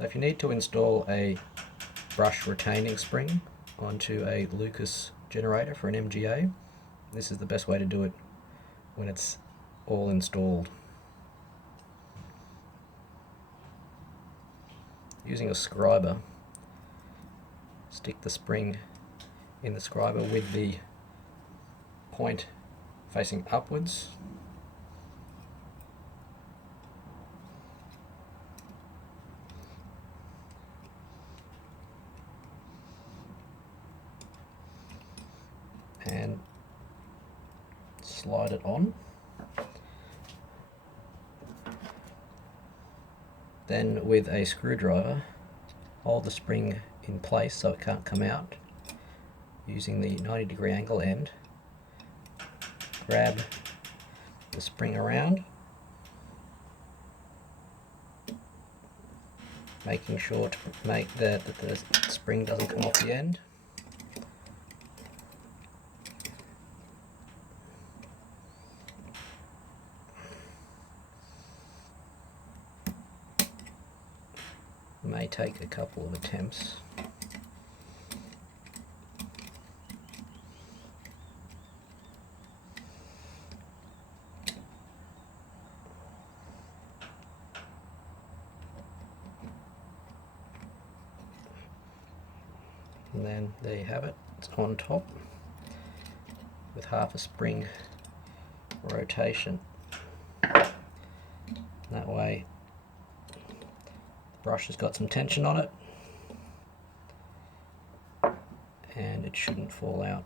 So if you need to install a brush retaining spring onto a Lucas generator for an MGA, this is the best way to do it when it's all installed. Using a scriber, stick the spring in the scriber with the point facing upwards. And slide it on. Then with a screwdriver, hold the spring in place so it can't come out. Using the 90-degree angle end, grab the spring around, making sure to make that the spring doesn't come off the end. May take a couple of attempts. And then there you have it, it's on top with half a spring rotation. That way the brush has got some tension on it and it shouldn't fall out.